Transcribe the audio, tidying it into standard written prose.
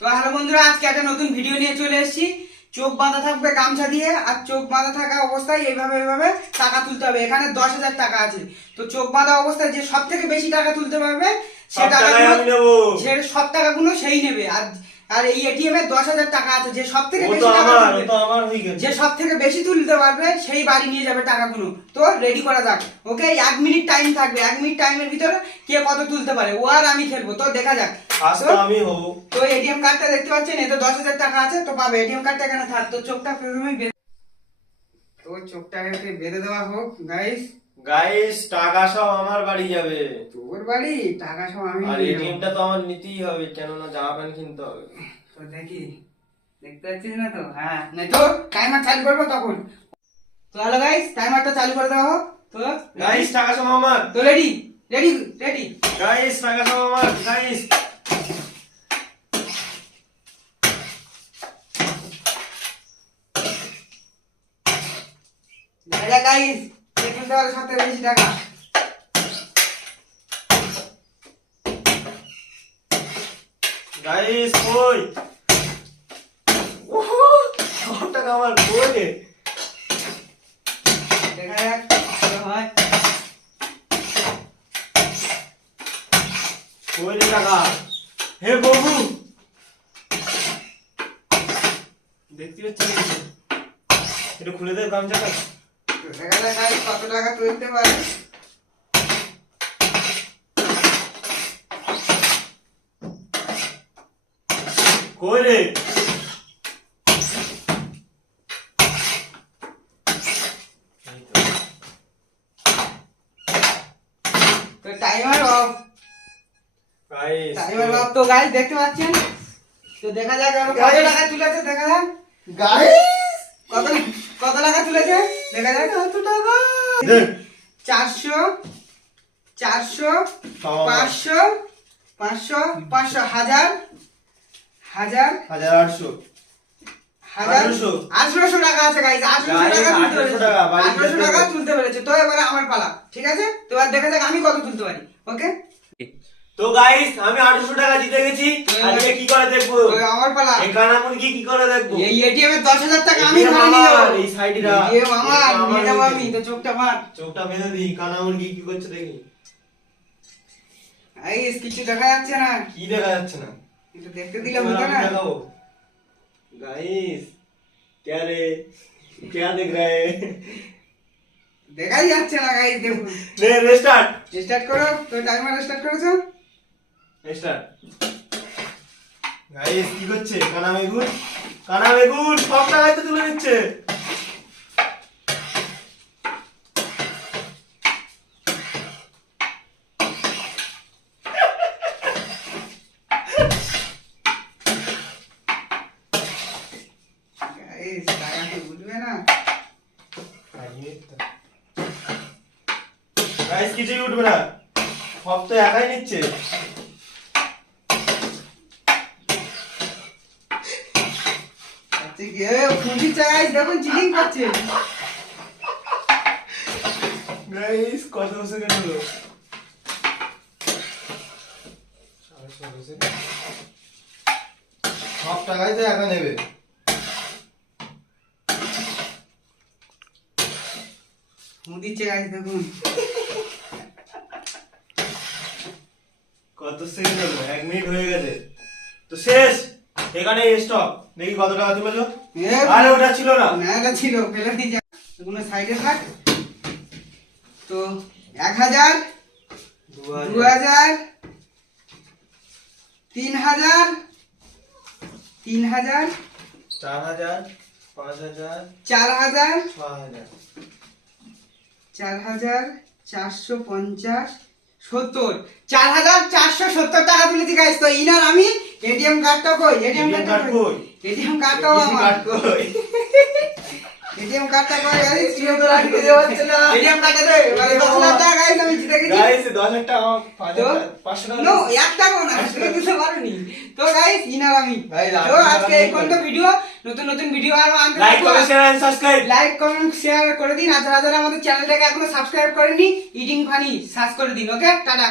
তো হ্যালো বন্ধুরা, আজকে একটা নতুন ভিডিও নিয়ে চলে এসেছি। চোখ বাঁধা থাকবে গামছা দিয়ে, আর চোখ বাঁধা থাকা অবস্থায় এইভাবে টাকা তুলতে হবে। এখানে 10,000 টাকা আছে। তো চোখ বাঁধা অবস্থায় যে সব থেকে বেশি টাকা তুলতে পারবে সে সব টাকাগুলো সেই নেবে। আর আর এই এটিএম এ 10,000 টাকা আছে। যে সব থেকে বেশি টাকা তুলবে, যে সব থেকে বেশি তুলতে পারবে সেই বাড়ি নিয়ে যাবে টাকাগুলো। তো রেডি করা যাক। ওকে, 1 মিনিট টাইম থাকবে। 1 মিনিট টাইমের ভিতরে কে কত তুলতে পারে, ও আর আমি খেলবো। তো দেখা যাক। তো এটিএম কার্ডটা দেখতে পাচ্ছেন, এতে 10,000 টাকা আছে। তো পাবে এটিএম কার্ডটা এখানে থাক। তো চোখটা প্রথমেই তো চোখটাকে বেঁধে দেওয়া হোক। গাইস টাকা সব আমার বাড়ি যাবে। তোর বাড়ি টাকা সব আমি আর এটিএমটা তো আমার নিতেই হবে, কেননা জামা প্যান্ট কিনতে হবে। তো দেখি, দেখতে পাচ্ছিস না? তো হ্যাঁ, না তো টাইমার চালু করবো তখন। তো হ্যালো গাইস, টাইমারটা চালু করে দেওয়া হোক। তো গাইস টাকা সব আমার। তো রেডি রেডি রেডি গাইস টাকা সব আমার। গাইস দেখা গাইস, দেখুন তো আর সবথেকে বেশি টাকা। গাইস কই? ওহো, সব টাকা আমার কই রে? দেখা যাক কি হয়। কই রে টাকা? হে বাবু, দেখতে পাচ্ছি এটা খুলে দে গামছাটা। দেখা যাক গাইস কত টাকা তুলতে পারে। কই রে? তো timer off. Guys timer off. তো গাইস দেখতে পাচ্ছেন। তো দেখা যাক আর কত টাকা তুলেছে। দেখা যাক গাইস কত কত টাকা তুলেছে। দেখা যাক কত টাকা। 400 400 500 500 500 1000 1000 1800 1800 টাকা আছে গাইস। 1800 টাকা তুলতে পেরেছে। 1800 টাকা তুলতে পেরেছে। তো এবারে আমার পালা, ঠিক আছে? তো এবার দেখা যাক আমি কত তুলতে পারি। ওকে, তো গাইস আমি 800 টাকা জিতে গেছি। আজকে কি করে দেখবো? তো আমার পালা। এই কানা মুরগি কি করে দেখবো? এই এটিএম এ 10,000 টাকা আমি ধরে নিয়ে যাব। এই সাইডটা এটিএম আমার নিয়ে যাব আমি। তো চোখটা মার। চোখটা বেঁধে দি। কানা মুরগি কি করছে দেখি। গাইস কিছু দেখা যাচ্ছে না। কি দেখা যাচ্ছে না? একটু দেখতে দিলে হতো না? দেখাবো গাইস। क्या रे क्या देख रहा है? দেখাই যাচ্ছে না গাইস। দেখুন, ले रेस्टार्ट স্টার্ট করো। তো টাইমার স্টার্ট করেছো? স্টার্ট। গাইস কি করছে? কানা মেগুর সব টাকাই তো তুলে নিচ্ছে। গাইস টাকা তো বুঝবে না। গাইস কিছুই উঠবে না, সব তো একাই নিচ্ছে। আচ্ছা কি খুঁজি চাই? দেখুন চিটিং করছে। গাইস কত সেকেন্ড হলো? সব টাকাই তো একা নেবে। দিচ্ছে গাইস দেখুন। কত সেকেন্ড হলো? 1 মিনিট হয়ে গেছে। তো শেষ, এখানে স্টপ। দেখি কত টাকা তুলেছো। আরে ওটা ছিল না। না এটা ছিল, ফেলে দিয়ে যা। কোনো সাইডে থাক। তো 1000 2000 3000 3000 4000 5000 4000 6000 4000 450 70 4470 টাকা তুলেছি গাইস। তো ইনার আমি। এটিএম কার্ডটা কই? এটিএম কার্ড কই? এটিএম কার্ডটাও আমার। এটিএম কার্ডটা কই গাইস? কি তো রাখতে দেওয়াচ্ছে না। এটিএম কার্ডটা দে। মানে 10,000 টাকা গাইস আমি জিতে গেছি। গাইস 10,000 টাকা 500 টাকা নো 1 টাকাও না, তুমি দিতে পারোনি। তো গাইস ইনার আমি। তো আজকে এই পর্যন্ত ভিডিও। নতুন ভিডিও আরো আনতে লাইক করে share and subscribe. Like comment share করে দিন। আর যারা আমাদের চ্যানেলটাকে এখনো সাবস্ক্রাইব করেনি, ইটিং ফানি সার্চ করে দিন। ওকে, টাটা।